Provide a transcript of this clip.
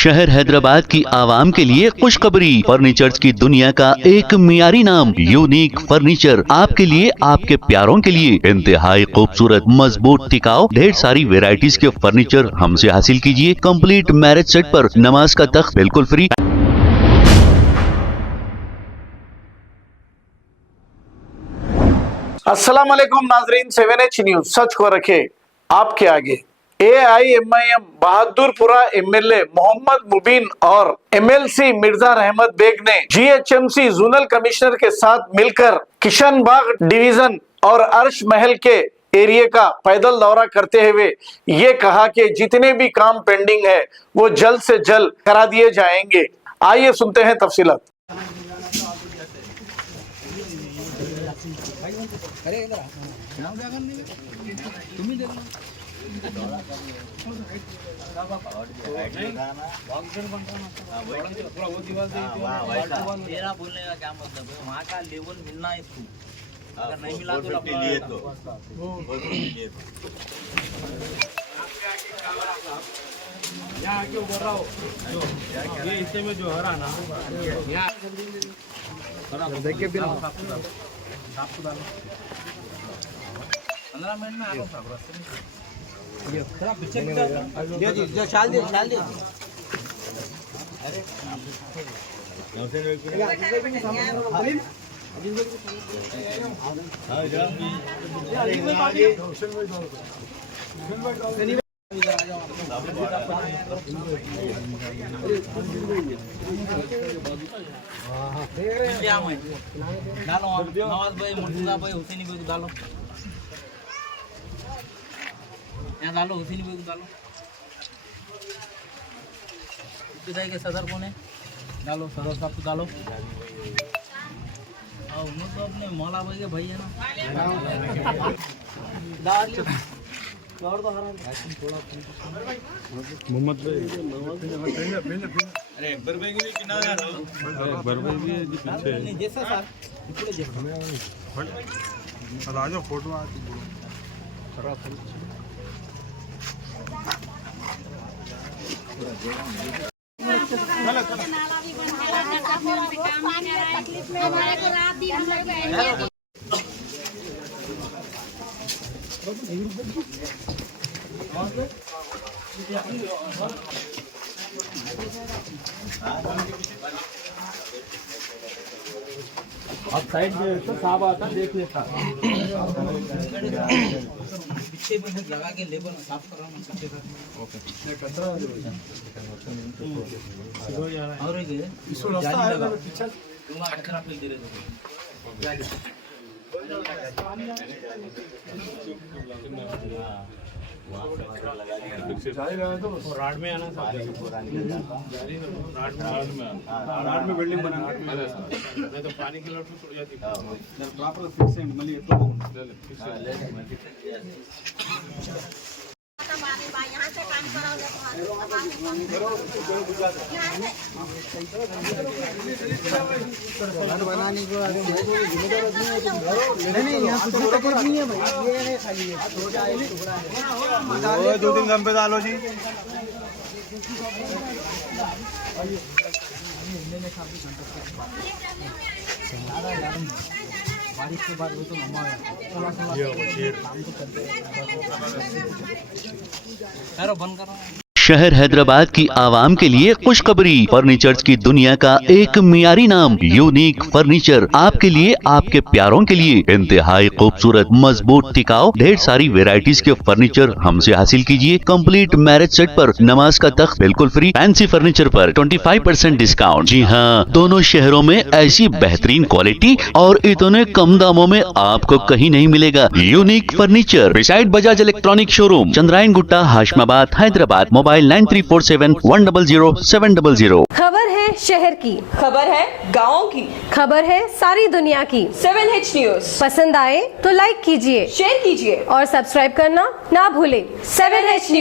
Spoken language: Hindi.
शहर हैदराबाद की आवाम के लिए खुशखबरी। फर्नीचर की दुनिया का एक मियारी नाम यूनिक फर्नीचर आपके लिए, आपके प्यारों के लिए इंतहाई खूबसूरत, मजबूत, टिकाऊ, ढेर सारी वेराइटीज के फर्नीचर हमसे हासिल कीजिए। कंप्लीट मैरिज सेट पर नमाज का तख्त बिल्कुल फ्री। अस्सलाम वालेकुम नाजरीन, 7H न्यूज सच को रखे आपके आगे। AIMIM बहादुरपुरा एमएलए मोहम्मद मुबीन और MLC मिर्जा रहमत बेग ने GHMC जोनल कमिश्नर के साथ मिलकर किशनबाग डिवीजन और अर्श महल के एरिया का पैदल दौरा करते हुए ये कहा कि जितने भी काम पेंडिंग है वो जल्द से जल्द करा दिए जाएंगे। आइए सुनते हैं तफसीलात। तेरा बोलने का क्या मतलब है? वहाँ का लेवल मिलना है इसको, अगर नहीं मिला तो लिए तो यहाँ आके उभर रहा हो, ये हिस्से में जो हरा ना देखिए 15 मिनट में आपको नवाज भाई, मुर्तजा भाई, हुसैनी भाई को डालो, यहाँ डालो, हुसैनी भाई को डालो। के सदर कौन है? डालो, सदर साहब को डालो। और उन्होंने तो अपने मौला भाई के भाई है ना, और तो हरा मोहम्मद भाई, अरे अकबर भाई के भी किनारा रहो, अकबर भाई भी पीछे जैसा सर आ जाओ, फोटो आती अब साइड में तो साहब आता देख लेता, पीछे में लगा के लेबर साफ कर रहा हूँ पीछे का। और एक इसको रास्ता है पीछे खराब कर दे रहे राड में आना, राड में बिल्डिंग बना मैं तो पानी की लौट छुट जाती प्रॉपर फिक्स है मली एतो यहाँ से काम कराओगे घर बनाने को नहीं, यहाँ कुछ तकलीफ नहीं है भाई, ये है खाली है 2-3 गम पे डालो जी। बारिश के बाद वो तो थोड़ा बंद करो। शहर हैदराबाद की आवाम के लिए खुशखबरी। फर्नीचर की दुनिया का एक मियारी नाम यूनिक फर्नीचर आपके लिए, आपके प्यारों के लिए इंतहाई खूबसूरत, मजबूत, टिकाऊ, ढेर सारी वेराइटीज के फर्नीचर हमसे हासिल कीजिए। कंप्लीट मैरिज सेट पर नमाज का तख्त बिल्कुल फ्री। फैंसी फर्नीचर पर 25% डिस्काउंट। जी हाँ, दोनों शहरों में ऐसी बेहतरीन क्वालिटी और इतने कम दामों में आपको कहीं नहीं मिलेगा। Unique furniture beside Bajaj electronic showroom, Chandrayan Gutta, Hashmabad, Hyderabad. Mobile 9347100700। खबर है शहर की, खबर है गाँव की, खबर है सारी दुनिया की। 7H न्यूज पसंद आए तो लाइक कीजिए, शेयर कीजिए और सब्सक्राइब करना ना भूले। 7H news.